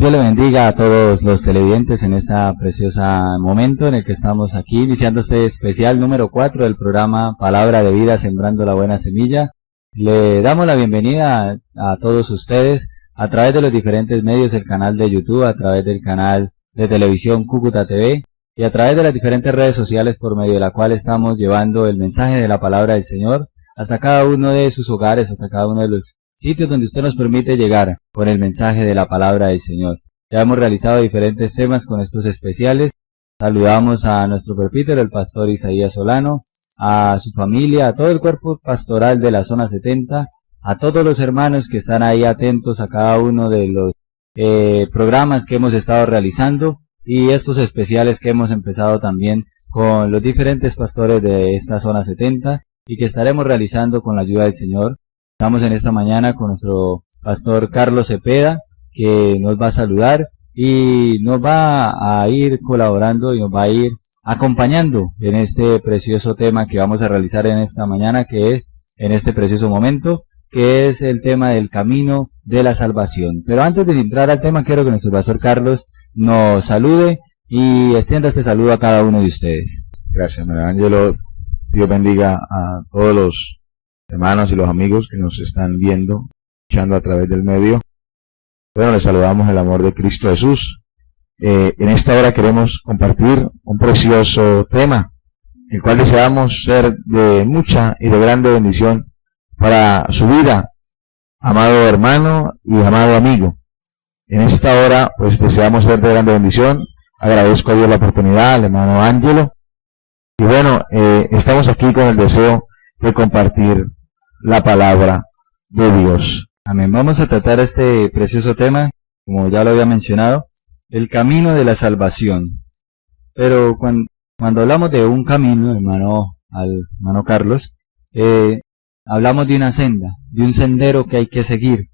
Dios le bendiga a todos los televidentes en este precioso momento en el que estamos aquí iniciando este especial número 4 del programa Palabra de Vida, Sembrando la Buena Semilla. Le damos la bienvenida a todos ustedes a través de los diferentes medios, el canal de YouTube, a través del canal de televisión Cúcuta TV y a través de las diferentes redes sociales por medio de la cual estamos llevando el mensaje de la Palabra del Señor hasta cada uno de sus hogares, hasta cada uno de los sitios donde usted nos permite llegar con el mensaje de la Palabra del Señor. Ya hemos realizado diferentes temas con estos especiales. Saludamos a nuestro presbítero, el pastor Isaías Solano, a su familia, a todo el cuerpo pastoral de la zona 70, a todos los hermanos que están ahí atentos a cada uno de los programas que hemos estado realizando y estos especiales que hemos empezado también con los diferentes pastores de esta zona 70 y que estaremos realizando con la ayuda del Señor. Estamos en esta mañana con nuestro pastor Carlos Cepeda, que nos va a saludar y nos va a ir colaborando y nos va a ir acompañando en este precioso tema que vamos a realizar en esta mañana, que es en este precioso momento, que es el tema del camino de la salvación. Pero antes de entrar al tema, quiero que nuestro pastor Carlos nos salude y extienda este saludo a cada uno de ustedes. Gracias, hermano Ángelo. Dios bendiga a todos los hermanos y los amigos que nos están viendo, escuchando a través del medio. Bueno, les saludamos en el amor de Cristo Jesús. En esta hora queremos compartir un precioso tema, el cual deseamos ser de mucha y de grande bendición para su vida, amado hermano y amado amigo. En esta hora, pues deseamos ser de grande bendición. Agradezco a Dios la oportunidad, al hermano Ángelo. Y bueno, estamos aquí con el deseo de compartir la palabra de Dios. Amén. Vamos a tratar este precioso tema, como ya lo había mencionado, el camino de la salvación. Pero cuando hablamos de un camino, hermano Carlos, hablamos de una senda, de un sendero que hay que seguir.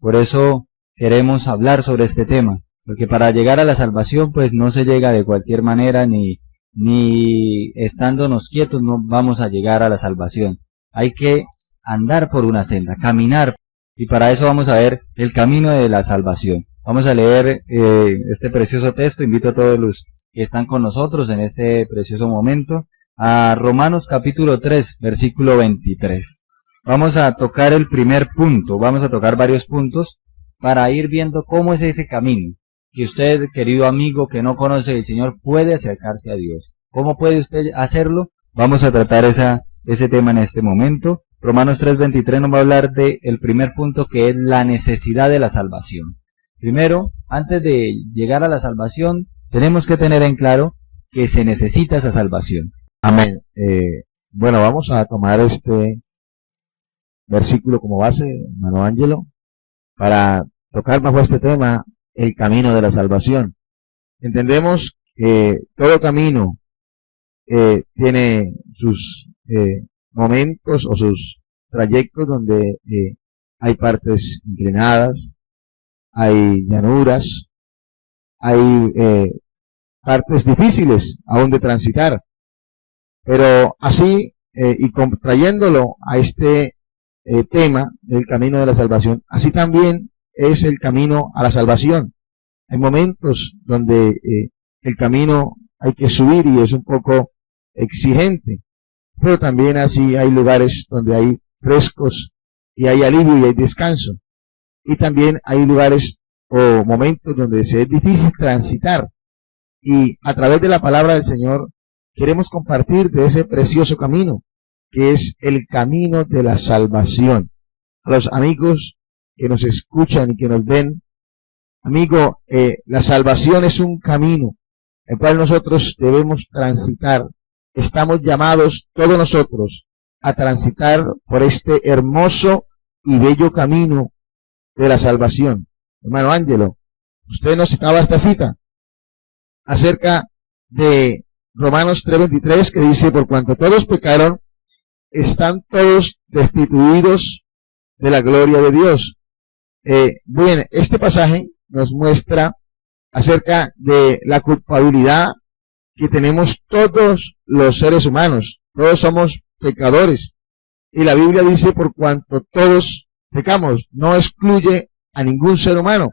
Por eso queremos hablar sobre este tema, porque para llegar a la salvación, pues no se llega de cualquier manera, ni estándonos quietos no vamos a llegar a la salvación. Hay que andar por una senda, caminar. Y para eso vamos a ver el camino de la salvación. Vamos a leer este precioso texto. Invito a todos los que están con nosotros en este precioso momento a Romanos capítulo 3, versículo 23. Vamos a tocar el primer punto. Vamos a tocar varios puntos para ir viendo cómo es ese camino que usted, querido amigo que no conoce el Señor, puede acercarse a Dios. ¿Cómo puede usted hacerlo? Vamos a tratar ese tema en este momento. Romanos 3:23 nos va a hablar del primer punto, que es la necesidad de la salvación. Primero, antes de llegar a la salvación, tenemos que tener en claro que se necesita esa salvación. Amén. Bueno, vamos a tomar este versículo como base, hermano Ángelo, para tocar bajo este tema, el camino de la salvación. Entendemos que todo camino tiene sus momentos o sus trayectos donde hay partes inclinadas, hay llanuras, hay partes difíciles aún de transitar, pero así y trayéndolo a este tema del camino de la salvación, así también es el camino a la salvación. Hay momentos donde el camino hay que subir y es un poco exigente, pero también así hay lugares donde hay frescos y hay alivio y hay descanso. Y también hay lugares o momentos donde se es difícil transitar. Y a través de la palabra del Señor queremos compartir de ese precioso camino, que es el camino de la salvación. A los amigos que nos escuchan y que nos ven, amigo, la salvación es un camino el cual nosotros debemos transitar. Estamos llamados todos nosotros a transitar por este hermoso y bello camino de la salvación. Hermano Ángelo, usted nos citaba esta cita acerca de Romanos 3:23, que dice: por cuanto todos pecaron, están todos destituidos de la gloria de Dios. Bien, este pasaje nos muestra acerca de la culpabilidad que tenemos todos los seres humanos. Todos somos pecadores. Y la Biblia dice: por cuanto todos pecamos, no excluye a ningún ser humano.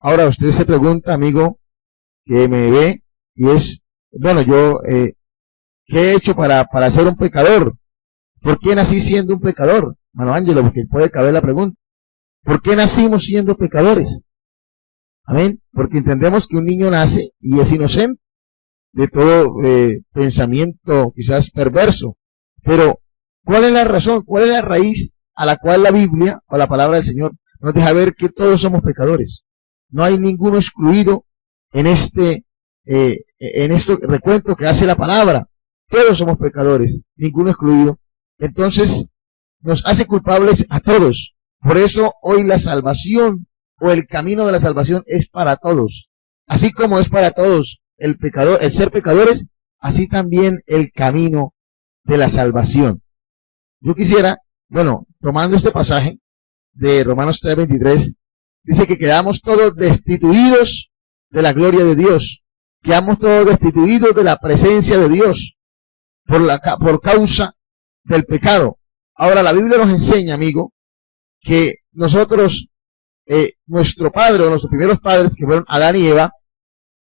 Ahora usted se pregunta, amigo, que me ve, y es, bueno, yo, ¿qué he hecho para ser un pecador? ¿Por qué nací siendo un pecador? Hermano Ángelo, porque puede caber la pregunta. ¿Por qué nacimos siendo pecadores? Amén. Porque entendemos que un niño nace y es inocente de todo pensamiento quizás perverso. Pero, ¿cuál es la razón? ¿Cuál es la raíz a la cual la Biblia o la palabra del Señor nos deja ver que todos somos pecadores? No hay ninguno excluido en este recuento que hace la palabra. Todos somos pecadores, ninguno excluido. Entonces, nos hace culpables a todos. Por eso hoy la salvación o el camino de la salvación es para todos. Así como es para todos el pecador, el ser pecadores, así también el camino de la salvación. Yo quisiera, bueno, tomando este pasaje de Romanos 3:23, dice que quedamos todos destituidos de la gloria de Dios. Quedamos todos destituidos de la presencia de Dios por causa del pecado. Ahora la Biblia nos enseña, amigo, que nosotros, nuestro padre o nuestros primeros padres, que fueron Adán y Eva,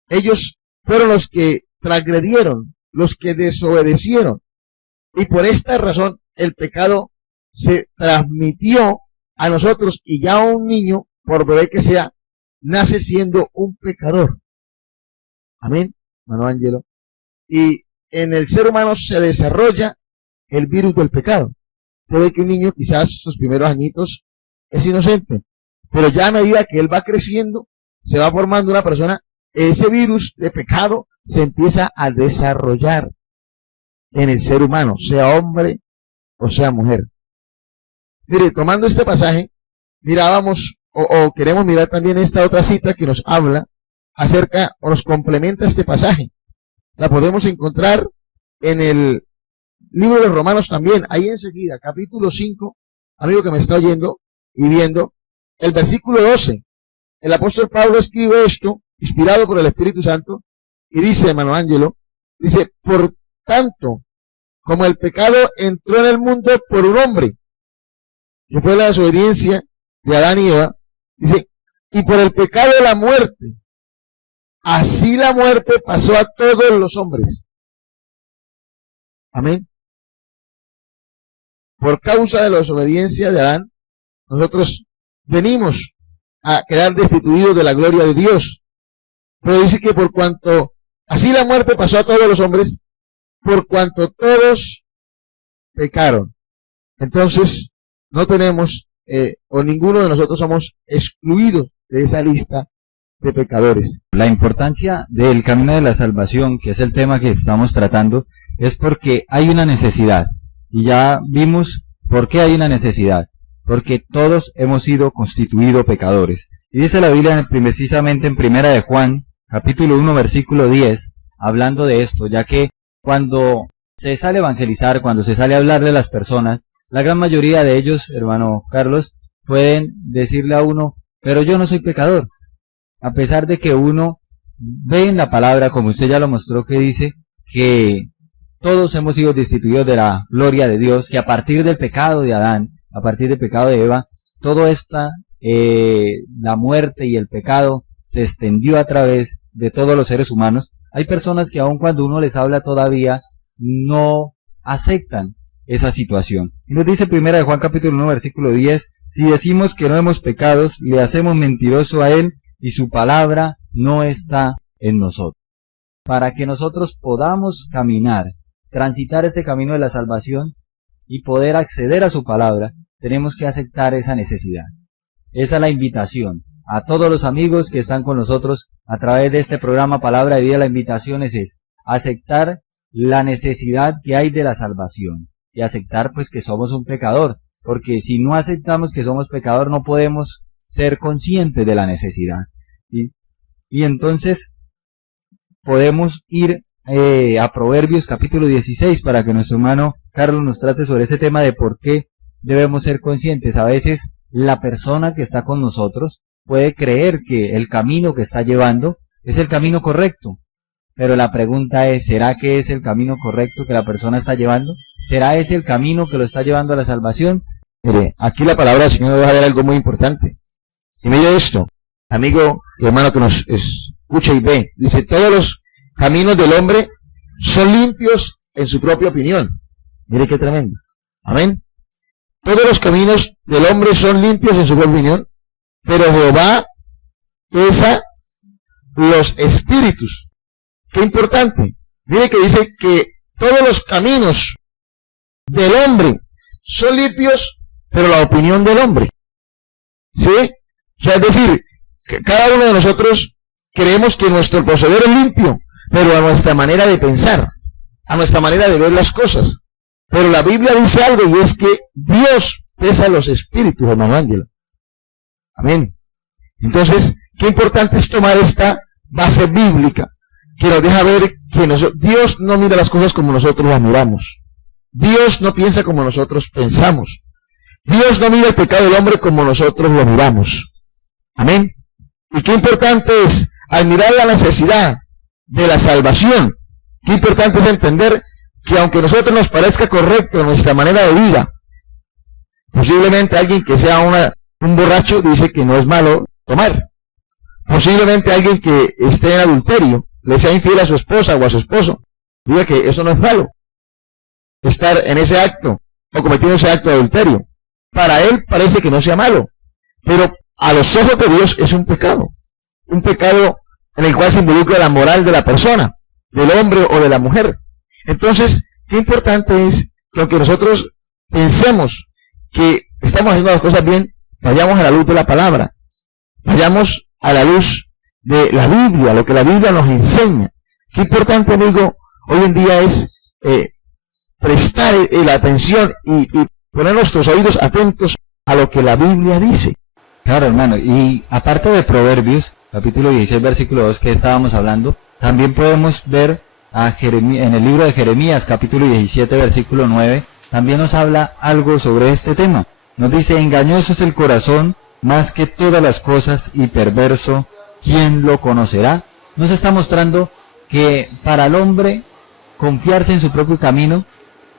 ellos fueron los que transgredieron, los que desobedecieron. Y por esta razón el pecado se transmitió a nosotros, y ya un niño, por bebé que sea, nace siendo un pecador. Amén, hermano Ángelo. Y en el ser humano se desarrolla el virus del pecado. Usted ve que un niño quizás sus primeros añitos es inocente, pero ya a medida que él va creciendo, se va formando una persona, ese virus de pecado se empieza a desarrollar en el ser humano, sea hombre o sea mujer. Mire, tomando este pasaje, mirábamos o queremos mirar también esta otra cita que nos habla acerca o nos complementa este pasaje. La podemos encontrar en el libro de Romanos también, ahí enseguida, capítulo 5, amigo que me está oyendo y viendo, el versículo 12. El apóstol Pablo escribe esto, inspirado por el Espíritu Santo, y dice, hermano Ángelo, dice, por tanto, como el pecado entró en el mundo por un hombre, que fue la desobediencia de Adán y Eva, dice, y por el pecado la muerte, así la muerte pasó a todos los hombres. Amén. Por causa de la desobediencia de Adán, nosotros venimos a quedar destituidos de la gloria de Dios. Pero dice que por cuanto así la muerte pasó a todos los hombres, por cuanto todos pecaron. Entonces, no tenemos, o ninguno de nosotros somos excluidos de esa lista de pecadores. La importancia del camino de la salvación, que es el tema que estamos tratando, es porque hay una necesidad. Y ya vimos por qué hay una necesidad. Porque todos hemos sido constituidos pecadores. Y dice la Biblia precisamente en 1 de Juan, capítulo 1, versículo 10, hablando de esto, ya que cuando se sale a evangelizar, cuando se sale a hablarle a las personas, la gran mayoría de ellos, hermano Carlos, pueden decirle a uno, pero yo no soy pecador. A pesar de que uno ve en la palabra, como usted ya lo mostró, que dice que todos hemos sido destituidos de la gloria de Dios, que a partir del pecado de Adán, a partir del pecado de Eva, todo esta, la muerte y el pecado se extendió a través de todos los seres humanos. Hay personas que aun cuando uno les habla todavía no aceptan esa situación. Y nos dice 1 de Juan capítulo 1 versículo 10, si decimos que no hemos pecados, le hacemos mentiroso a él y su palabra no está en nosotros. Para que nosotros podamos caminar, transitar este camino de la salvación y poder acceder a su palabra, tenemos que aceptar esa necesidad. Esa es la invitación a todos los amigos que están con nosotros a través de este programa Palabra de Vida. La invitación es aceptar la necesidad que hay de la salvación y aceptar pues que somos un pecador, porque si no aceptamos que somos pecador no podemos ser conscientes de la necesidad. Y entonces podemos ir a Proverbios capítulo 16 para que nuestro hermano Carlos nos trate sobre ese tema de por qué debemos ser conscientes. A veces la persona que está con nosotros puede creer que el camino que está llevando es el camino correcto, pero la pregunta es, ¿será que es el camino correcto que la persona está llevando? ¿Será ese el camino que lo está llevando a la salvación? Mire, aquí la palabra del Señor nos deja ver algo muy importante. Y mire esto, amigo y hermano que nos escucha y ve, dice, todos los caminos del hombre son limpios en su propia opinión. Mire qué tremendo. Amén. Todos los caminos del hombre son limpios en su propia opinión, pero Jehová pesa los espíritus. Qué importante. Mire que dice que todos los caminos del hombre son limpios, pero la opinión del hombre. ¿Sí? O sea, es decir, que cada uno de nosotros creemos que nuestro proceder es limpio, pero a nuestra manera de pensar, a nuestra manera de ver las cosas. Pero la Biblia dice algo, y es que Dios pesa los espíritus, hermano Ángelo. Amén. Entonces, qué importante es tomar esta base bíblica, que nos deja ver que Dios no mira las cosas como nosotros las miramos. Dios no piensa como nosotros pensamos. Dios no mira el pecado del hombre como nosotros lo miramos. Amén. Y qué importante es, al mirar la necesidad de la salvación, qué importante es entender que aunque a nosotros nos parezca correcto nuestra manera de vida, posiblemente alguien que sea un borracho dice que no es malo tomar. Posiblemente alguien que esté en adulterio, le sea infiel a su esposa o a su esposo, diga que eso no es malo. Estar en ese acto o cometiendo ese acto de adulterio, para él parece que no sea malo, pero a los ojos de Dios es un pecado en el cual se involucra la moral de la persona, del hombre o de la mujer. Entonces, qué importante es que aunque nosotros pensemos que estamos haciendo las cosas bien, vayamos a la luz de la palabra, vayamos a la luz de la Biblia, lo que la Biblia nos enseña. Qué importante, amigo, hoy en día es prestar la atención y poner nuestros oídos atentos a lo que la Biblia dice. Claro, hermano, y aparte de Proverbios, capítulo 16, versículo 2 que estábamos hablando, también podemos ver en el libro de Jeremías, capítulo 17, versículo 9, también nos habla algo sobre este tema. Nos dice, engañoso es el corazón más que todas las cosas y perverso, ¿quién lo conocerá? Nos está mostrando que para el hombre confiarse en su propio camino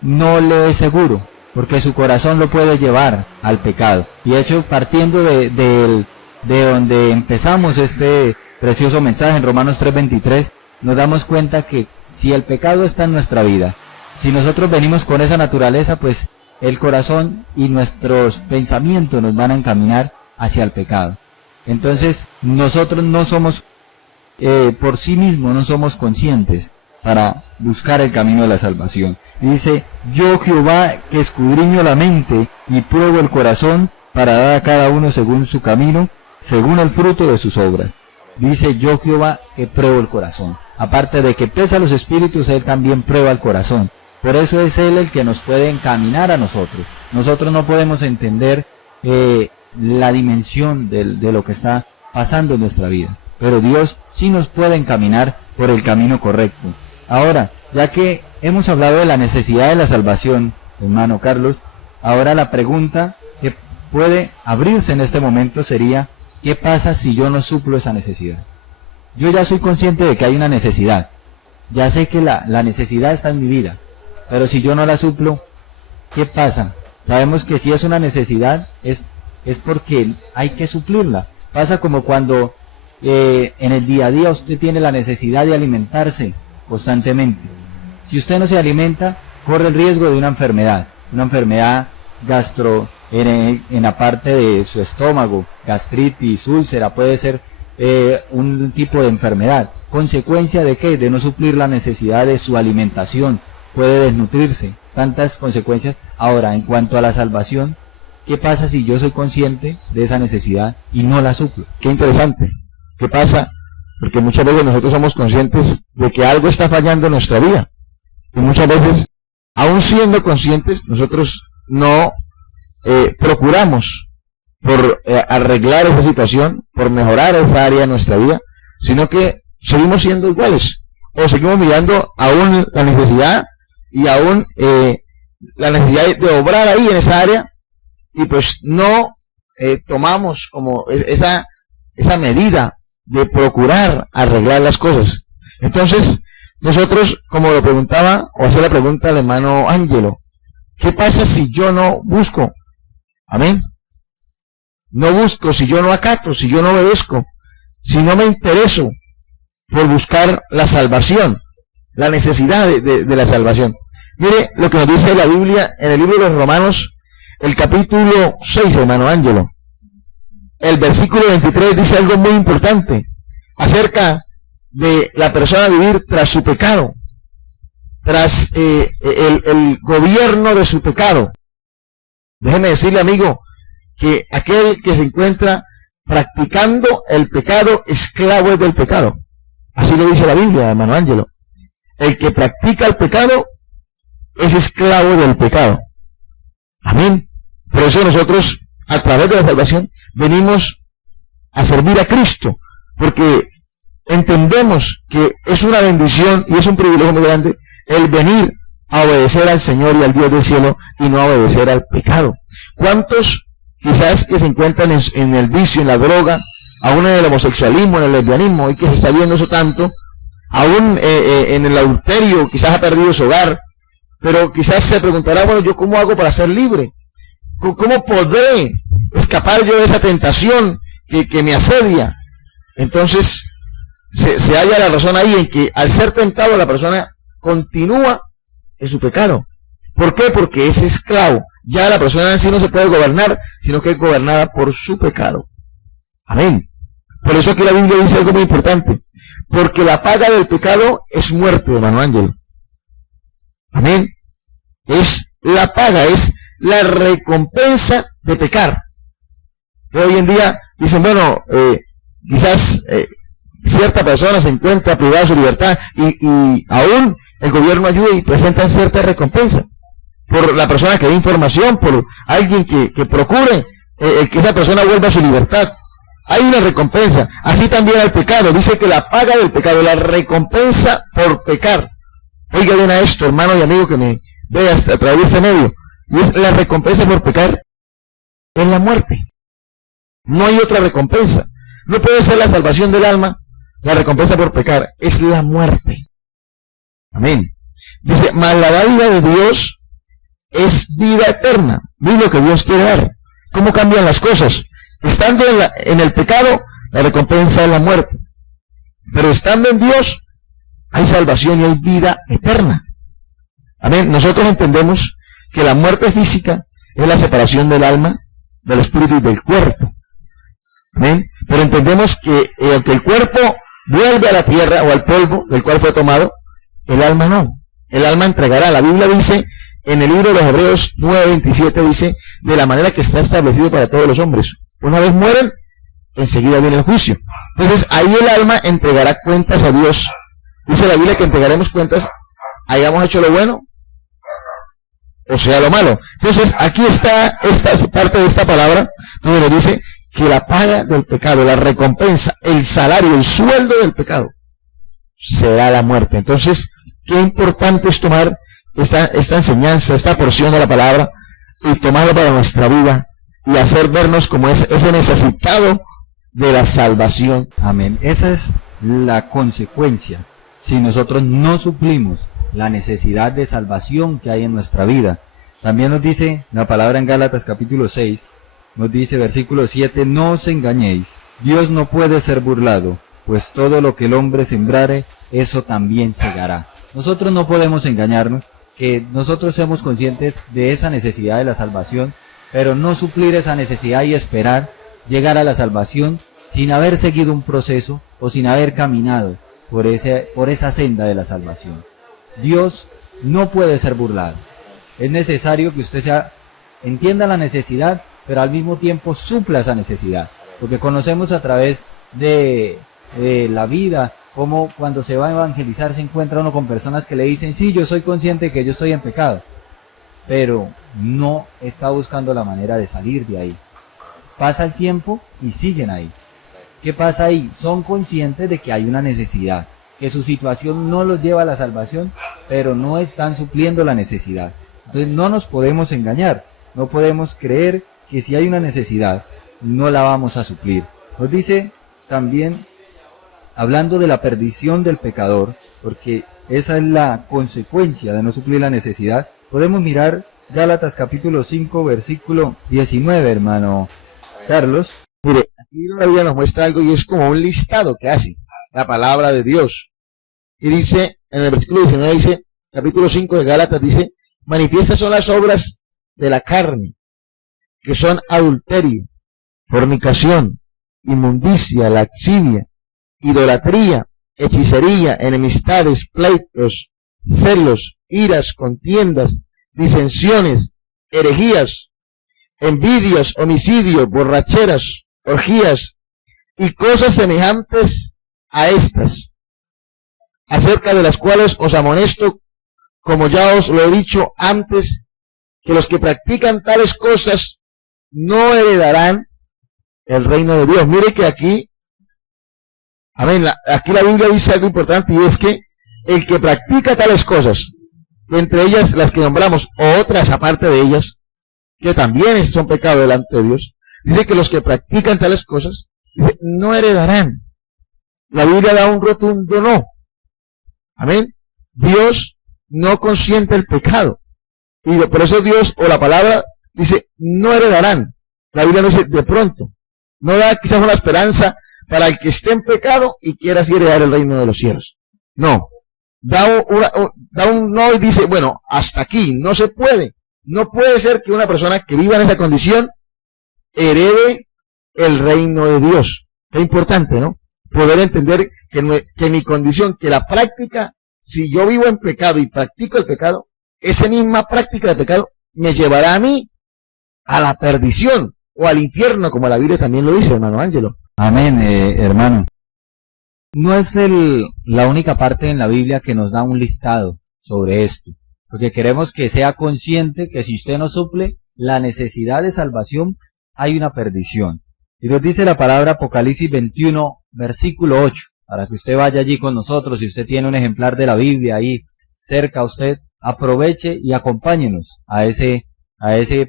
no le es seguro, porque su corazón lo puede llevar al pecado. Y de hecho, partiendo de donde empezamos este precioso mensaje en Romanos 3:23, nos damos cuenta que si el pecado está en nuestra vida, si nosotros venimos con esa naturaleza, pues el corazón y nuestros pensamientos nos van a encaminar hacia el pecado. Entonces, nosotros no somos, por sí mismos, no somos conscientes para buscar el camino de la salvación. Dice, yo Jehová que escudriño la mente y pruebo el corazón para dar a cada uno según su camino, según el fruto de sus obras. Dice, yo Jehová que pruebo el corazón. Aparte de que pesa los espíritus, Él también prueba el corazón. Por eso es Él el que nos puede encaminar a nosotros. Nosotros no podemos entender la dimensión de lo que está pasando en nuestra vida. Pero Dios sí nos puede encaminar por el camino correcto. Ahora, ya que hemos hablado de la necesidad de la salvación, hermano Carlos, ahora la pregunta que puede abrirse en este momento sería, ¿qué pasa si yo no suplo esa necesidad? Yo ya soy consciente de que hay una necesidad. Ya sé que la necesidad está en mi vida. Pero si yo no la suplo, ¿qué pasa? Sabemos que si es una necesidad, es porque hay que suplirla. Pasa como cuando en el día a día usted tiene la necesidad de alimentarse constantemente. Si usted no se alimenta, corre el riesgo de una enfermedad en la parte de su estómago, gastritis, úlcera, puede ser un tipo de enfermedad. ¿Consecuencia de qué? De no suplir la necesidad de su alimentación. Puede desnutrirse, tantas consecuencias. Ahora, en cuanto a la salvación, ¿qué pasa si yo soy consciente de esa necesidad y no la suplo? Qué interesante. ¿Qué pasa? Porque muchas veces nosotros somos conscientes de que algo está fallando en nuestra vida. Y muchas veces, aún siendo conscientes, nosotros no procuramos por arreglar esa situación, por mejorar esa área de nuestra vida, sino que seguimos siendo iguales. O seguimos mirando aún la necesidad y aún la necesidad de obrar ahí en esa área, y pues no tomamos como esa medida de procurar arreglar las cosas. Entonces, nosotros, como lo preguntaba, o hacía la pregunta al hermano Ángelo, ¿qué pasa si yo no busco? Amén. No busco, si yo no acato, si yo no obedezco, si no me intereso por buscar la salvación, la necesidad de la salvación? Mire lo que nos dice la Biblia en el libro de los Romanos, el capítulo 6, hermano Ángelo. El versículo 23 dice algo muy importante acerca de la persona vivir tras su pecado, tras el gobierno de su pecado. Déjeme decirle, amigo, que aquel que se encuentra practicando el pecado, esclavo es del pecado. Así lo dice la Biblia, hermano Ángelo. El que practica el pecado es esclavo del pecado. Amén. Por eso nosotros, a través de la salvación, venimos a servir a Cristo, porque entendemos que es una bendición y es un privilegio muy grande el venir a obedecer al Señor y al Dios del cielo y no a obedecer al pecado. ¿Cuántos quizás que se encuentran en el vicio, en la droga, aún en el homosexualismo, en el lesbianismo, y que se está viendo eso tanto, aún en el adulterio, quizás ha perdido su hogar, pero quizás se preguntará, bueno, ¿yo cómo hago para ser libre? ¿Cómo podré escapar yo de esa tentación que me asedia? Entonces, se halla la razón ahí en que al ser tentado la persona continúa en su pecado. ¿Por qué? Porque es esclavo. Ya la persona en sí no se puede gobernar, sino que es gobernada por su pecado. Amén. Por eso aquí la Biblia dice algo muy importante. Porque la paga del pecado es muerte, hermano Ángel. Amén. Es la paga, es la recompensa de pecar. Que hoy en día dicen, bueno, quizás cierta persona se encuentra privada de su libertad y aún el gobierno ayuda y presenta cierta recompensa por la persona que dé información, por alguien que procure que esa persona vuelva a su libertad. Hay una recompensa. Así también al pecado. Dice que la paga del pecado, la recompensa por pecar. Oiga bien a esto, hermano y amigo que me ve a través de este medio. Y es la recompensa por pecar es la muerte. No hay otra recompensa. No puede ser la salvación del alma. La recompensa por pecar es la muerte. Amén. Dice, mas la dádiva de Dios es vida eterna. ¿Ves lo que Dios quiere dar? ¿Cómo cambian las cosas? Estando en el pecado, la recompensa es la muerte. Pero estando en Dios, hay salvación y hay vida eterna. Amén. Nosotros entendemos que la muerte física es la separación del alma, del espíritu y del cuerpo. Amén. Pero entendemos que aunque el cuerpo vuelve a la tierra o al polvo del cual fue tomado, el alma no. El alma entregará. La Biblia dice, en el libro de los Hebreos 9:27, dice, de la manera que está establecido para todos los hombres. Una vez mueren, enseguida viene el juicio. Entonces ahí el alma entregará cuentas a Dios. Dice la Biblia que entregaremos cuentas, hayamos hecho lo bueno, o sea lo malo. Entonces aquí está esta parte de esta palabra, donde nos dice que la paga del pecado, la recompensa, el salario, el sueldo del pecado, será la muerte. Entonces, qué importante es tomar esta enseñanza, esta porción de la palabra, y tomarla para nuestra vida, y hacer vernos como ese necesitado de la salvación. Amén. Esa es la consecuencia. Si nosotros no suplimos la necesidad de salvación que hay en nuestra vida. También nos dice la palabra en Gálatas capítulo 6, nos dice versículo 7, no os engañéis, Dios no puede ser burlado, pues todo lo que el hombre sembrare, eso también segará. Nosotros no podemos engañarnos, que nosotros somos conscientes de esa necesidad de la salvación, pero no suplir esa necesidad y esperar llegar a la salvación sin haber seguido un proceso o sin haber caminado por esa senda de la salvación. Dios no puede ser burlado. Es necesario que usted entienda la necesidad, pero al mismo tiempo supla esa necesidad, porque conocemos a través de la vida como cuando se va a evangelizar se encuentra uno con personas que le dicen, sí, yo soy consciente de que yo estoy en pecado, pero no está buscando la manera de salir de ahí. Pasa el tiempo y siguen ahí. ¿Qué pasa ahí? Son conscientes de que hay una necesidad, que su situación no los lleva a la salvación, pero no están supliendo la necesidad. Entonces no nos podemos engañar, no podemos creer que si hay una necesidad, no la vamos a suplir. Nos dice también, hablando de la perdición del pecador, porque esa es la consecuencia de no suplir la necesidad, podemos mirar Gálatas capítulo 5, versículo 19, hermano Carlos. Mire, aquí la Biblia nos muestra algo y es como un listado que hace la palabra de Dios. Y dice, en el versículo 19 dice, capítulo 5 de Gálatas dice, manifiestas son las obras de la carne, que son adulterio, fornicación, inmundicia, lascivia, idolatría, hechicería, enemistades, pleitos, celos, iras, contiendas, disensiones, herejías, envidias, homicidios, borracheras, orgías y cosas semejantes a estas, acerca de las cuales os amonesto, como ya os lo he dicho antes, que los que practican tales cosas no heredarán el reino de Dios. Mire que aquí, amén, aquí la Biblia dice algo importante, y es que el que practica tales cosas, entre ellas las que nombramos, o otras aparte de ellas, que también son pecado delante de Dios, dice que los que practican tales cosas, dice, no heredarán. La Biblia da un rotundo no. Amén. Dios no consiente el pecado. Y por eso Dios, o la palabra, dice, no heredarán. La Biblia no dice, de pronto. No da quizás una esperanza para el que esté en pecado y quiera así heredar el reino de los cielos. No. Da un no y dice, bueno, hasta aquí, no se puede. No puede ser que una persona que viva en esa condición herede el reino de Dios. Qué importante, ¿no? Poder entender que mi condición, que la práctica, si yo vivo en pecado y practico el pecado, esa misma práctica de pecado me llevará a mí a la perdición o al infierno, como la Biblia también lo dice, hermano Ángelo. Amén, hermano. No es la única parte en la Biblia que nos da un listado sobre esto, porque queremos que sea consciente que si usted no suple la necesidad de salvación, hay una perdición. Y nos dice la palabra Apocalipsis 21, versículo 8, para que usted vaya allí con nosotros. Si usted tiene un ejemplar de la Biblia ahí cerca a usted, aproveche y acompáñenos a ese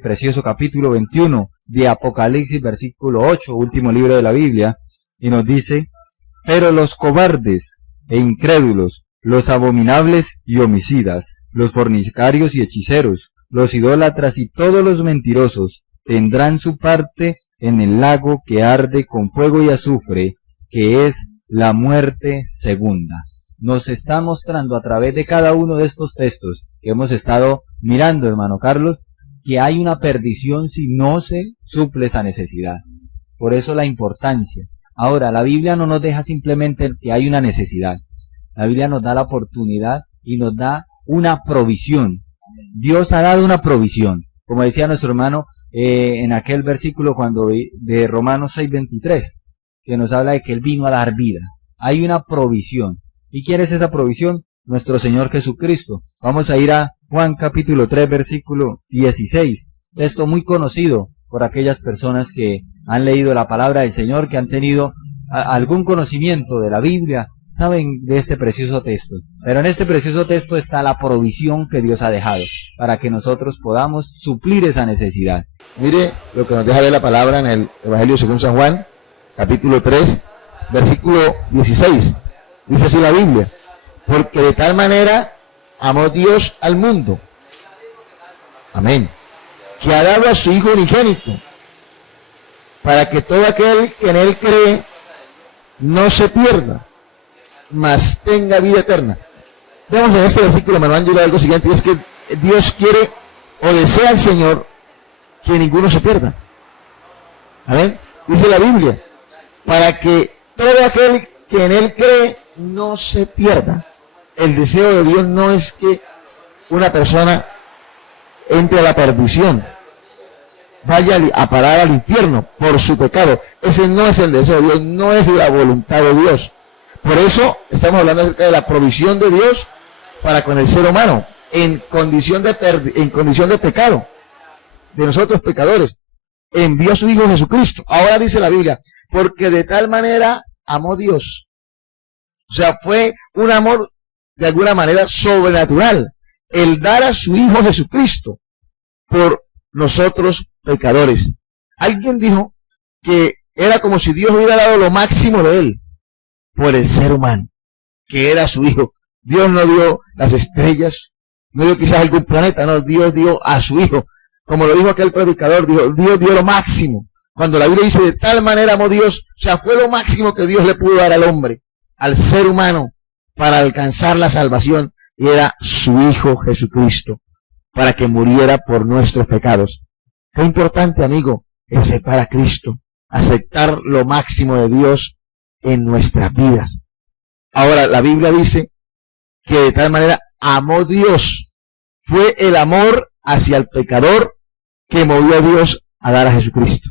precioso capítulo 21 de Apocalipsis, versículo 8, último libro de la Biblia, y nos dice, pero los cobardes e incrédulos, los abominables y homicidas, los fornicarios y hechiceros, los idólatras y todos los mentirosos, tendrán su parte en el lago que arde con fuego y azufre, que es la muerte segunda. Nos está mostrando a través de cada uno de estos textos que hemos estado mirando, hermano Carlos, que hay una perdición si no se suple esa necesidad. Por eso la importancia. Ahora, la Biblia no nos deja simplemente que hay una necesidad. La Biblia nos da la oportunidad y nos da una provisión. Dios ha dado una provisión. Como decía nuestro hermano en aquel versículo de Romanos 6:23, que nos habla de que Él vino a dar vida. Hay una provisión. ¿Y quién es esa provisión? Nuestro Señor Jesucristo. Vamos a ir a Juan capítulo 3, versículo 16. Texto muy conocido por aquellas personas que han leído la palabra del Señor, que han tenido algún conocimiento de la Biblia, saben de este precioso texto. Pero en este precioso texto está la provisión que Dios ha dejado para que nosotros podamos suplir esa necesidad. Mire lo que nos deja ver la palabra en el Evangelio según San Juan, capítulo 3, versículo 16. Dice así la Biblia: porque de tal manera amó Dios al mundo, amén, que ha dado a su Hijo unigénito, para que todo aquel que en Él cree no se pierda, mas tenga vida eterna. Veamos en este versículo, hermano Ángelo, algo siguiente, y es que Dios quiere o desea al Señor que ninguno se pierda. Amén. Dice la Biblia, para que todo aquel que en Él cree no se pierda. El deseo de Dios no es que una persona entre a la perdición, vaya a parar al infierno por su pecado. Ese no es el deseo de Dios, no es la voluntad de Dios. Por eso estamos hablando acerca de la provisión de Dios para con el ser humano, en condición de pecado, de nosotros pecadores. Envió a su Hijo Jesucristo. Ahora dice la Biblia, porque de tal manera amó Dios. O sea, fue un amor de alguna manera sobrenatural, el dar a su Hijo Jesucristo por nosotros pecadores. Alguien dijo que era como si Dios hubiera dado lo máximo de Él por el ser humano, que era su Hijo. Dios no dio las estrellas, no dio quizás algún planeta, no, Dios dio a su Hijo. Como lo dijo aquel predicador, Dios dio lo máximo. Cuando la Biblia dice de tal manera amó Dios, o sea, fue lo máximo que Dios le pudo dar al hombre, al ser humano, para alcanzar la salvación, y era su Hijo Jesucristo, para que muriera por nuestros pecados. Qué importante, amigo, es aceptar a Cristo, aceptar lo máximo de Dios en nuestras vidas. Ahora, la Biblia dice que de tal manera amó Dios. Fue el amor hacia el pecador que movió a Dios a dar a Jesucristo.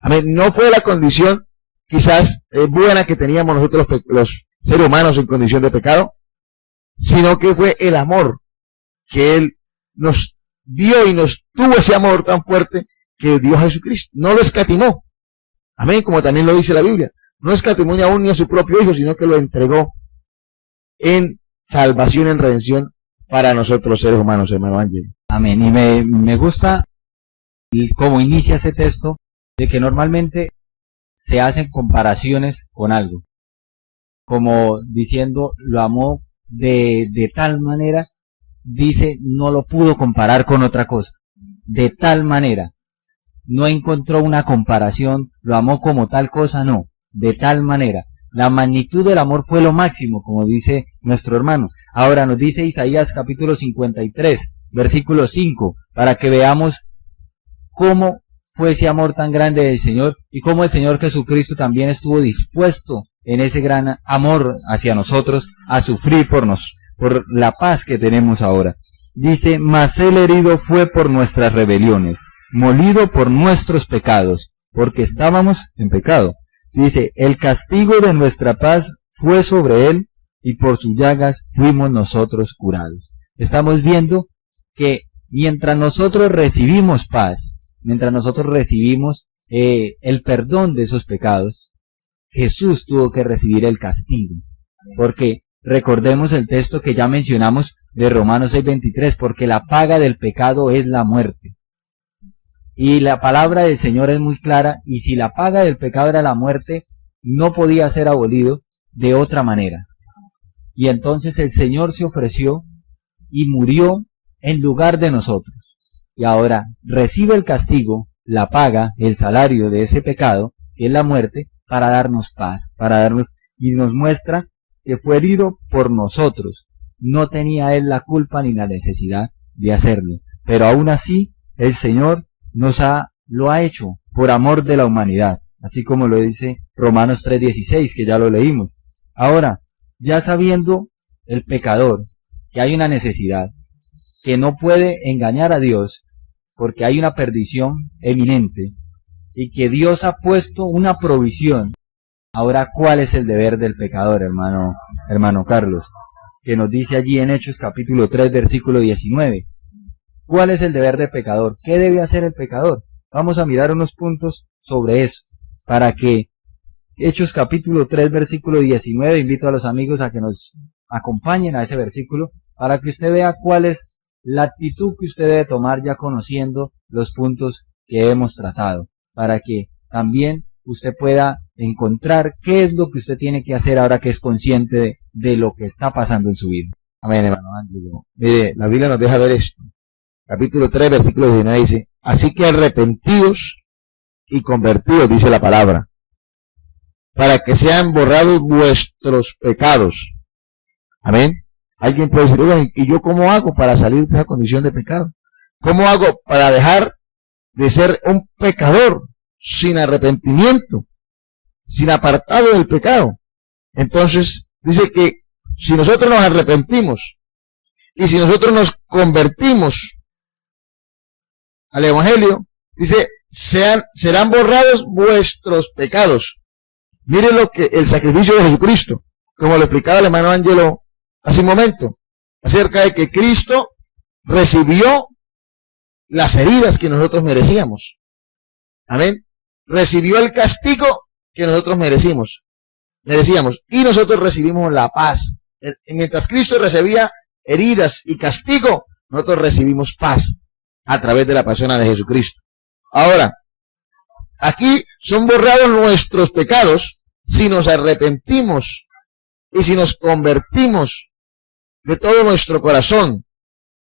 Amén. No fue la condición quizás buena que teníamos nosotros los seres humanos en condición de pecado, sino que fue el amor que Él nos dio y nos tuvo ese amor tan fuerte que dio a Jesucristo. No lo escatimó. Amén, como también lo dice la Biblia. No escatimó ni aún ni a su propio Hijo, sino que lo entregó en salvación, en redención para nosotros los seres humanos, hermano Ángel. Amén. Y me gusta cómo inicia ese texto, de que normalmente se hacen comparaciones con algo, como diciendo lo amó de tal manera, dice no lo pudo comparar con otra cosa, de tal manera, no encontró una comparación, lo amó como tal cosa, no, de tal manera. La magnitud del amor fue lo máximo, como dice nuestro hermano. Ahora nos dice Isaías capítulo 53, versículo 5, para que veamos cómo fue ese amor tan grande del Señor y cómo el Señor Jesucristo también estuvo dispuesto en ese gran amor hacia nosotros a sufrir por la paz que tenemos ahora. Dice, mas Él herido fue por nuestras rebeliones, molido por nuestros pecados, porque estábamos en pecado. Dice, el castigo de nuestra paz fue sobre Él, y por sus llagas fuimos nosotros curados. Estamos viendo que mientras nosotros recibimos paz, mientras nosotros recibimos el perdón de esos pecados, Jesús tuvo que recibir el castigo. Porque recordemos el texto que ya mencionamos de Romanos 6:23, porque la paga del pecado es la muerte. Y la palabra del Señor es muy clara, y si la paga del pecado era la muerte, no podía ser abolido de otra manera. Y entonces el Señor se ofreció y murió en lugar de nosotros. Y ahora recibe el castigo, la paga, el salario de ese pecado, que es la muerte, para darnos paz, y nos muestra que fue herido por nosotros. No tenía Él la culpa ni la necesidad de hacerlo. Pero aún así, el Señor lo ha hecho por amor de la humanidad, así como lo dice Romanos 3:16, que ya lo leímos. Ahora, ya sabiendo el pecador que hay una necesidad, que no puede engañar a Dios, porque hay una perdición eminente, y que Dios ha puesto una provisión. Ahora, ¿cuál es el deber del pecador, hermano Carlos? Que nos dice allí en Hechos capítulo 3, versículo 19. ¿Cuál es el deber del pecador? ¿Qué debe hacer el pecador? Vamos a mirar unos puntos sobre eso, para que Hechos capítulo 3, versículo 19, invito a los amigos a que nos acompañen a ese versículo, para que usted vea cuál es la actitud que usted debe tomar ya conociendo los puntos que hemos tratado, para que también usted pueda encontrar qué es lo que usted tiene que hacer ahora que es consciente de lo que está pasando en su vida. Amén, hermano Ángelo. Mire, la Biblia nos deja ver esto. Capítulo 3, versículo 19 dice, así que arrepentidos y convertidos, dice la palabra, para que sean borrados vuestros pecados. Amén. Alguien puede decir, oigan, ¿y yo cómo hago para salir de esa condición de pecado? ¿Cómo hago para dejar de ser un pecador sin arrepentimiento, sin apartado del pecado? Entonces, dice que si nosotros nos arrepentimos y si nosotros nos convertimos al Evangelio, dice, serán borrados vuestros pecados. Miren lo que el sacrificio de Jesucristo, como lo explicaba el hermano Ángelo hace un momento, acerca de que Cristo recibió las heridas que nosotros merecíamos. Amén. Recibió el castigo que nosotros merecíamos. Y nosotros recibimos la paz. Mientras Cristo recibía heridas y castigo, nosotros recibimos paz a través de la persona de Jesucristo. Ahora, aquí son borrados nuestros pecados si nos arrepentimos y si nos convertimos de todo nuestro corazón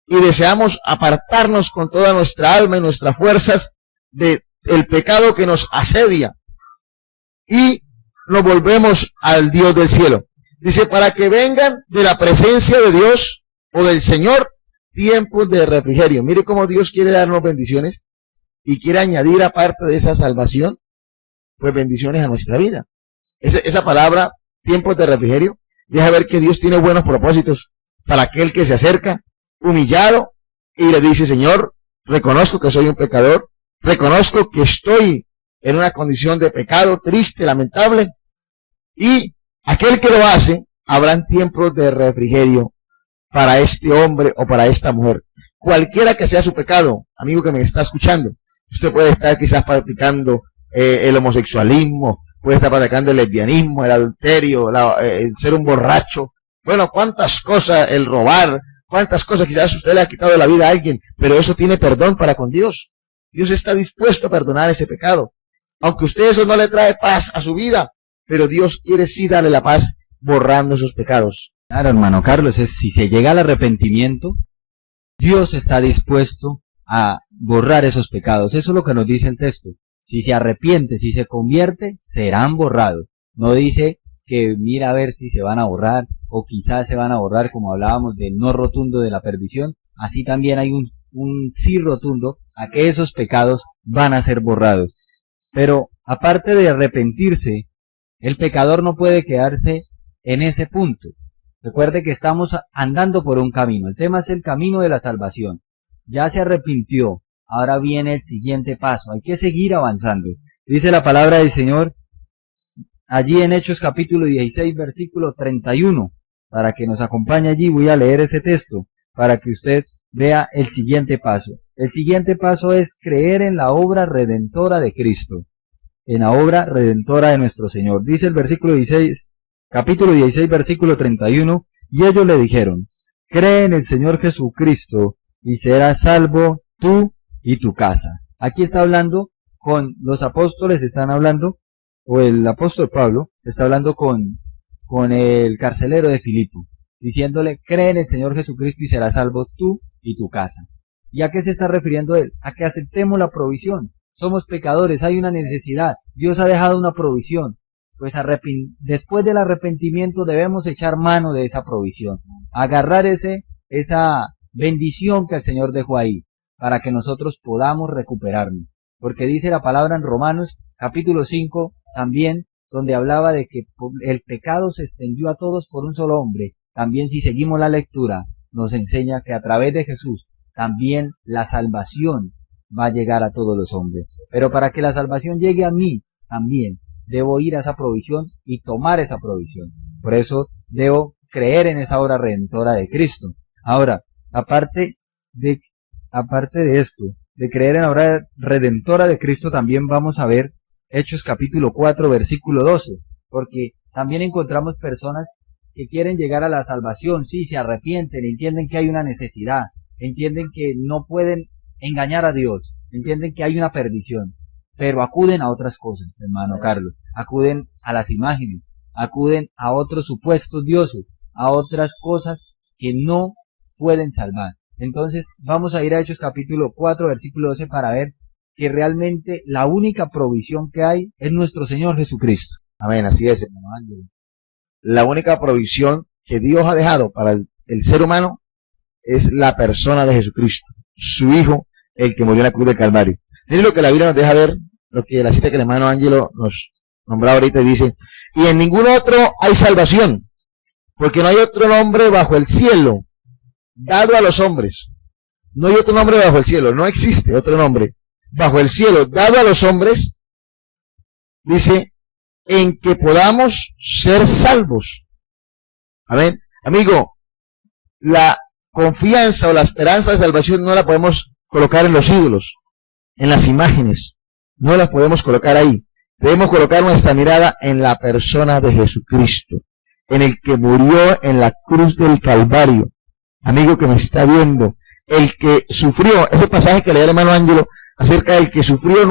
y deseamos apartarnos con toda nuestra alma y nuestras fuerzas de el pecado que nos asedia y nos volvemos al Dios del cielo. Dice, para que vengan de la presencia de Dios o del Señor tiempos de refrigerio. Mire cómo Dios quiere darnos bendiciones y quiere añadir, aparte de esa salvación, pues bendiciones a nuestra vida. Esa palabra, tiempos de refrigerio, deja ver que Dios tiene buenos propósitos para aquel que se acerca humillado y le dice, Señor, reconozco que soy un pecador, reconozco que estoy en una condición de pecado triste, lamentable, y aquel que lo hace, habrán tiempos de refrigerio para este hombre o para esta mujer. Cualquiera que sea su pecado, amigo que me está escuchando, usted puede estar quizás practicando el homosexualismo, puede estar practicando el lesbianismo, el adulterio, el ser un borracho, bueno, cuántas cosas, el robar, cuántas cosas quizás usted le ha quitado la vida a alguien, pero eso tiene perdón para con Dios. Dios está dispuesto a perdonar ese pecado, aunque usted eso no le trae paz a su vida, pero Dios quiere sí darle la paz borrando esos pecados. Claro, hermano Carlos, si se llega al arrepentimiento, Dios está dispuesto a borrar esos pecados. Eso es lo que nos dice el texto. Si se arrepiente, si se convierte, serán borrados. No dice que mira a ver si se van a borrar, o quizás se van a borrar, como hablábamos del no rotundo de la perdición. Así también hay un sí rotundo a que esos pecados van a ser borrados. Pero aparte de arrepentirse, el pecador no puede quedarse en ese punto. Recuerde que estamos andando por un camino. El tema es el camino de la salvación. Ya se arrepintió. Ahora viene el siguiente paso. Hay que seguir avanzando. Dice la palabra del Señor allí en Hechos capítulo 16, versículo 31. Para que nos acompañe allí, voy a leer ese texto para que usted vea el siguiente paso. El siguiente paso es creer en la obra redentora de Cristo. En la obra redentora de nuestro Señor. Dice el versículo 16, capítulo 16, versículo 31, y ellos le dijeron, cree en el Señor Jesucristo y serás salvo tú y tu casa. Aquí está hablando con los apóstoles, están hablando, o el apóstol Pablo está hablando con el carcelero de Filipo, diciéndole, cree en el Señor Jesucristo y serás salvo tú y tu casa. ¿Y a qué se está refiriendo él? A que aceptemos la provisión. Somos pecadores, hay una necesidad, Dios ha dejado una provisión. Pues después del arrepentimiento debemos echar mano de esa provisión, agarrar esa bendición que el Señor dejó ahí, para que nosotros podamos recuperarnos. Porque dice la palabra en Romanos capítulo 5 también, donde hablaba de que el pecado se extendió a todos por un solo hombre. También si seguimos la lectura, nos enseña que a través de Jesús también la salvación va a llegar a todos los hombres. Pero para que la salvación llegue a mí también, debo ir a esa provisión y tomar esa provisión. Por eso debo creer en esa obra redentora de Cristo. Ahora, aparte de esto, de creer en la obra redentora de Cristo, también vamos a ver Hechos capítulo 4, versículo 12, porque también encontramos personas que quieren llegar a la salvación, sí, se arrepienten, entienden que hay una necesidad, entienden que no pueden engañar a Dios, entienden que hay una perdición, pero acuden a otras cosas, hermano Carlos, acuden a las imágenes, acuden a otros supuestos dioses, a otras cosas que no pueden salvar. Entonces vamos a ir a Hechos capítulo 4, versículo 12 para ver que realmente la única provisión que hay es nuestro Señor Jesucristo. Amén, así es, hermano Ángel. La única provisión que Dios ha dejado para el ser humano es la persona de Jesucristo, su Hijo, el que murió en la cruz del Calvario. Miren lo que la Biblia nos deja ver, lo que la cita que el hermano Ángelo nos nombraba ahorita, dice, y en ningún otro hay salvación, porque no hay otro nombre bajo el cielo dado a los hombres. No hay otro nombre bajo el cielo, no existe otro nombre bajo el cielo dado a los hombres, dice, en que podamos ser salvos. Amén. Amigo, la confianza o la esperanza de salvación no la podemos colocar en los ídolos, en las imágenes, no las podemos colocar ahí. Debemos colocar nuestra mirada en la persona de Jesucristo, en el que murió en la cruz del Calvario. Amigo que me está viendo, el que sufrió, ese pasaje que leía el hermano Ángelo, acerca del que sufrió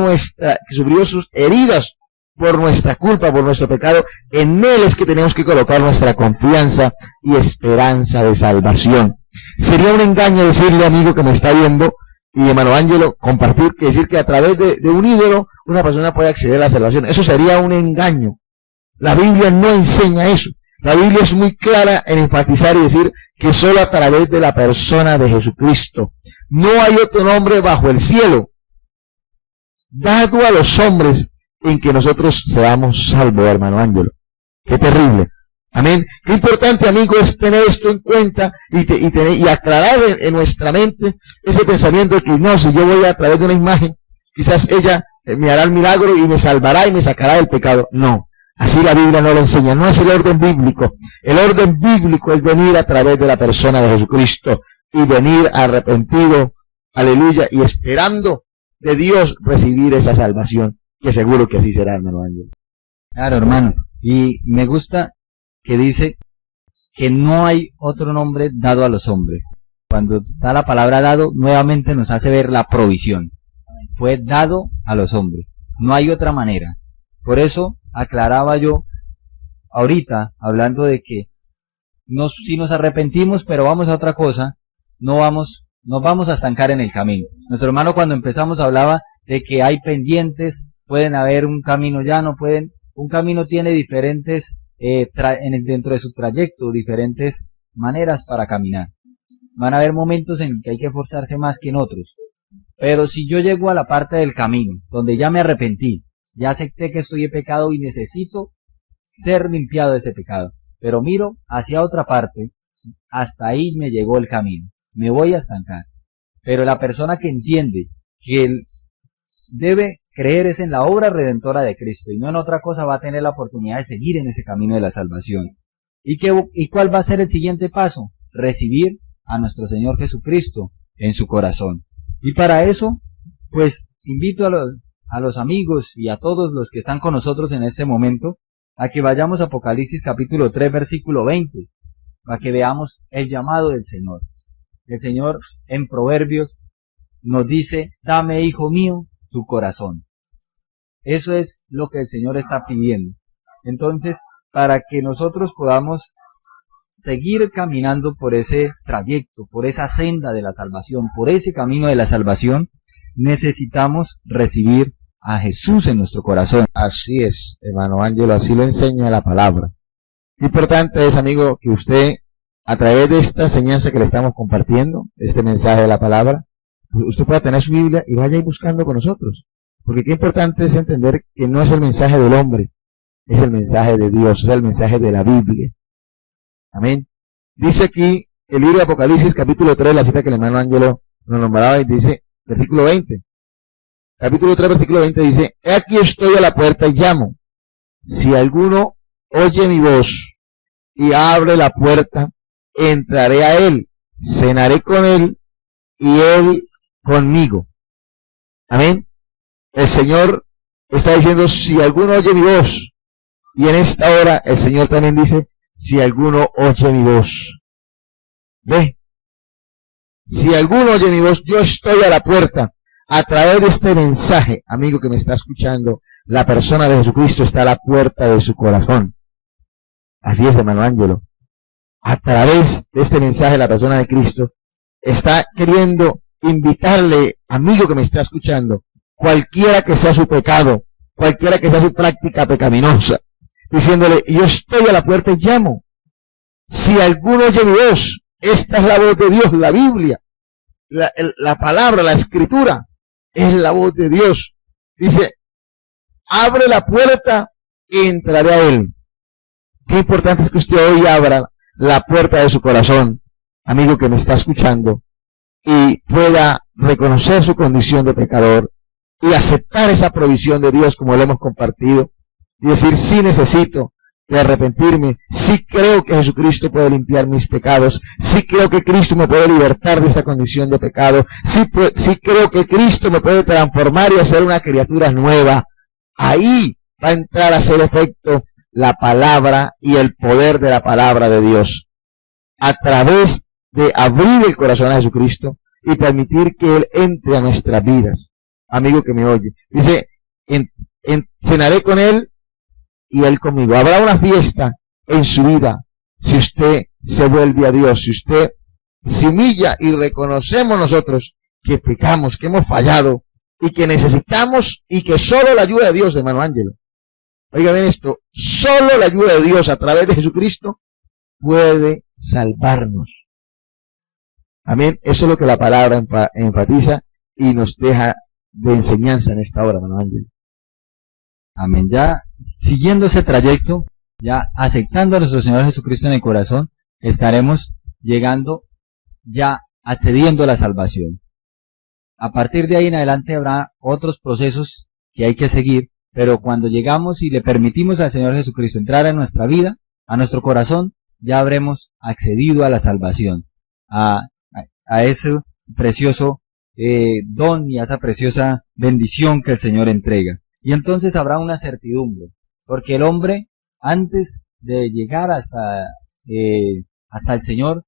sus heridas por nuestra culpa, por nuestro pecado, en él es que tenemos que colocar nuestra confianza y esperanza de salvación. Sería un engaño decirle, amigo que me está viendo, y hermano Ángelo, compartir, que decir que a través de un ídolo una persona puede acceder a la salvación. Eso sería un engaño. La Biblia no enseña eso. La Biblia es muy clara en enfatizar y decir que solo a través de la persona de Jesucristo. No hay otro nombre bajo el cielo dado a los hombres en que nosotros seamos salvos, hermano Ángelo. Qué terrible. Amén. Qué importante, amigo, es tener esto en cuenta y aclarar en nuestra mente ese pensamiento de que no, si yo voy a través de una imagen, quizás ella me hará el milagro y me salvará y me sacará del pecado. No. Así la Biblia no lo enseña, no es el orden bíblico. El orden bíblico es venir a través de la persona de Jesucristo y venir arrepentido, aleluya, y esperando de Dios recibir esa salvación, que seguro que así será, hermano Ángel. Claro, hermano, y me gusta que dice que no hay otro nombre dado a los hombres. Cuando está la palabra dado, nuevamente nos hace ver la provisión. Fue dado a los hombres, no hay otra manera. Por eso aclaraba yo ahorita, hablando de que si nos arrepentimos, pero vamos a otra cosa, nos vamos a estancar en el camino. Nuestro hermano cuando empezamos hablaba de que hay pendientes, pueden haber un camino llano, un camino tiene diferentes, dentro de su trayecto, diferentes maneras para caminar. Van a haber momentos en que hay que esforzarse más que en otros. Pero si yo llego a la parte del camino, donde ya me arrepentí, ya acepté que estoy en pecado y necesito ser limpiado de ese pecado, pero miro hacia otra parte, hasta ahí me llegó el camino, me voy a estancar. Pero la persona que entiende que él debe creer es en la obra redentora de Cristo y no en otra cosa, va a tener la oportunidad de seguir en ese camino de la salvación. ¿Y cuál va a ser el siguiente paso? Recibir a nuestro Señor Jesucristo en su corazón. Y para eso, pues invito a los amigos y a todos los que están con nosotros en este momento, a que vayamos a Apocalipsis capítulo 3, versículo 20, para que veamos el llamado del Señor. El Señor en Proverbios nos dice, dame, hijo mío, tu corazón. Eso es lo que el Señor está pidiendo. Entonces, para que nosotros podamos seguir caminando por ese trayecto, por esa senda de la salvación, por ese camino de la salvación, necesitamos recibir a Jesús en nuestro corazón. Así es, hermano Ángelo, así lo enseña la palabra. Lo importante es, amigo, que usted, a través de esta enseñanza que le estamos compartiendo, este mensaje de la palabra, usted pueda tener su Biblia y vaya a ir buscando con nosotros. Porque qué importante es entender que no es el mensaje del hombre, es el mensaje de Dios, es el mensaje de la Biblia. Amén. Dice aquí el libro de Apocalipsis, capítulo 3, la cita que el hermano Ángelo nos nombraba, y dice, versículo 20. Capítulo 3, versículo 20 dice, he aquí estoy a la puerta y llamo. Si alguno oye mi voz y abre la puerta, entraré a él, cenaré con él y él conmigo. Amén. El Señor está diciendo, si alguno oye mi voz, y en esta hora el Señor también dice, si alguno oye mi voz. Ve, si alguno oye mi voz, yo estoy a la puerta. A través de este mensaje, amigo que me está escuchando, la persona de Jesucristo está a la puerta de su corazón. Así es, hermano Ángelo. A través de este mensaje, la persona de Cristo está queriendo invitarle, amigo que me está escuchando, cualquiera que sea su pecado, cualquiera que sea su práctica pecaminosa, diciéndole, yo estoy a la puerta y llamo. Si alguno oye mi voz, esta es la voz de Dios, la Biblia, la palabra, la escritura, es la voz de Dios. Dice, abre la puerta y entraré a él. Qué importante es que usted hoy abra la puerta de su corazón, amigo que me está escuchando, y pueda reconocer su condición de pecador y aceptar esa provisión de Dios como lo hemos compartido y decir, sí necesito de arrepentirme, sí creo que Jesucristo puede limpiar mis pecados, sí creo que Cristo me puede libertar de esta condición de pecado, sí creo que Cristo me puede transformar y hacer una criatura nueva. Ahí va a entrar a hacer efecto la palabra y el poder de la palabra de Dios, a través de abrir el corazón a Jesucristo y permitir que Él entre a nuestras vidas. Amigo que me oye, dice, cenaré con Él y Él conmigo. Habrá una fiesta en su vida si usted se vuelve a Dios, si usted se humilla y reconocemos nosotros que pecamos, que hemos fallado y que necesitamos y que solo la ayuda de Dios, hermano Ángelo. Oigan bien esto, solo la ayuda de Dios a través de Jesucristo puede salvarnos. Amén. Eso es lo que la palabra enfatiza y nos deja de enseñanza en esta hora, hermano Ángelo. Amén. Ya siguiendo ese trayecto, ya aceptando a nuestro Señor Jesucristo en el corazón, estaremos llegando, ya accediendo a la salvación. A partir de ahí en adelante habrá otros procesos que hay que seguir, pero cuando llegamos y le permitimos al Señor Jesucristo entrar a nuestra vida, a nuestro corazón, ya habremos accedido a la salvación, a ese precioso don y a esa preciosa bendición que el Señor entrega. Y entonces habrá una certidumbre, porque el hombre, antes de llegar hasta el Señor,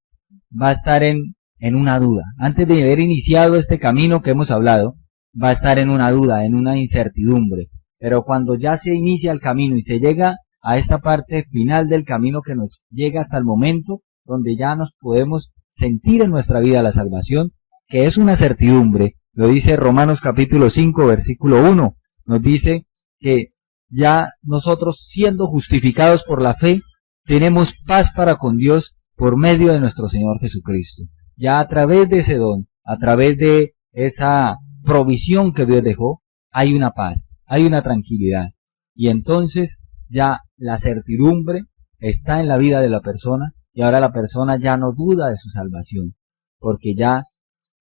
va a estar en una duda. Antes de haber iniciado este camino que hemos hablado, va a estar en una duda, en una incertidumbre. Pero cuando ya se inicia el camino y se llega a esta parte final del camino que nos llega hasta el momento donde ya nos podemos sentir en nuestra vida la salvación, que es una certidumbre, lo dice Romanos capítulo 5, versículo 1, nos dice que ya nosotros, siendo justificados por la fe, tenemos paz para con Dios por medio de nuestro Señor Jesucristo. Ya a través de ese don, a través de esa provisión que Dios dejó, hay una paz, hay una tranquilidad. Y entonces ya la certidumbre está en la vida de la persona y ahora la persona ya no duda de su salvación, porque ya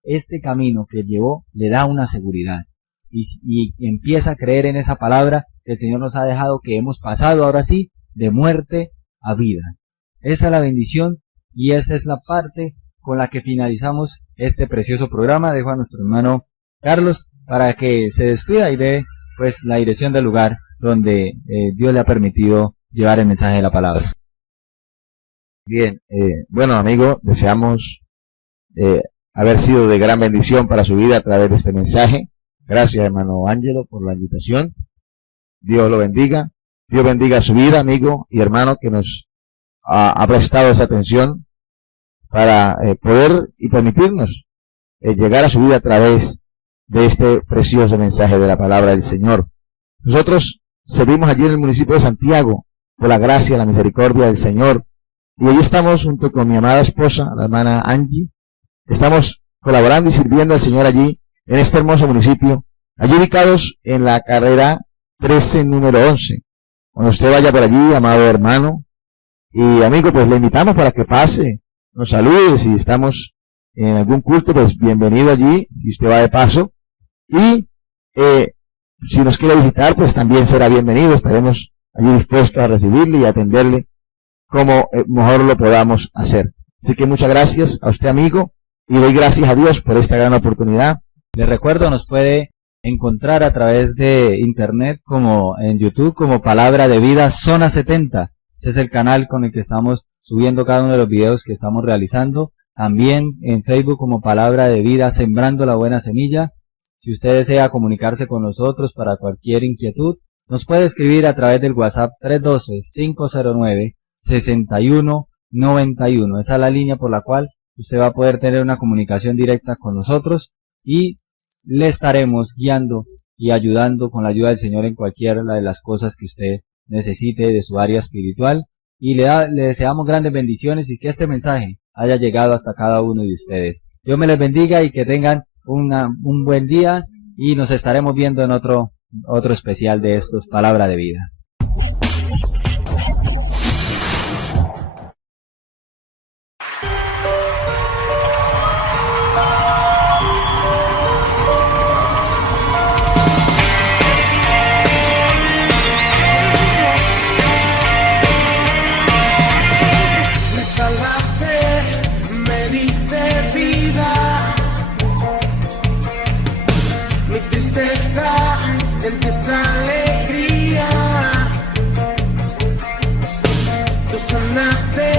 este camino que llevó le da una seguridad y empieza a creer en esa palabra que el Señor nos ha dejado, que hemos pasado ahora sí de muerte a vida. Esa es la bendición y esa es la parte con la que finalizamos este precioso programa. Dejo a nuestro hermano Carlos para que se despida y dé pues la dirección del lugar donde Dios le ha permitido llevar el mensaje de la palabra. Bien, bueno amigo, deseamos haber sido de gran bendición para su vida a través de este mensaje. Gracias hermano Ángelo por la invitación. Dios lo bendiga. Dios bendiga su vida, amigo y hermano, que nos ha prestado esa atención para poder y permitirnos llegar a su vida a través de este precioso mensaje de la palabra del Señor. Nosotros servimos allí en el municipio de Santiago por la gracia y la misericordia del Señor. Y allí estamos junto con mi amada esposa, la hermana Angie. Estamos colaborando y sirviendo al Señor allí en este hermoso municipio, allí ubicados en la carrera 13, número 11. Cuando usted vaya por allí, amado hermano y amigo, pues le invitamos para que pase, nos salude. Si estamos en algún culto, pues bienvenido allí, y usted va de paso. Y si nos quiere visitar, pues también será bienvenido. Estaremos allí dispuestos a recibirle y atenderle como mejor lo podamos hacer. Así que muchas gracias a usted, amigo, y doy gracias a Dios por esta gran oportunidad. Les recuerdo, nos puede encontrar a través de internet, como en YouTube, como Palabra de Vida Zona 70. Ese es el canal con el que estamos subiendo cada uno de los videos que estamos realizando. También en Facebook como Palabra de Vida Sembrando la Buena Semilla. Si usted desea comunicarse con nosotros para cualquier inquietud, nos puede escribir a través del WhatsApp 312-509-6191. Esa es la línea por la cual usted va a poder tener una comunicación directa con nosotros y le estaremos guiando y ayudando con la ayuda del Señor en cualquiera de las cosas que usted necesite de su área espiritual. Y le deseamos grandes bendiciones y que este mensaje haya llegado hasta cada uno de ustedes. Dios me les bendiga y que tengan un buen día, y nos estaremos viendo en otro especial de estos Palabra de Vida. Alegría, tú sanaste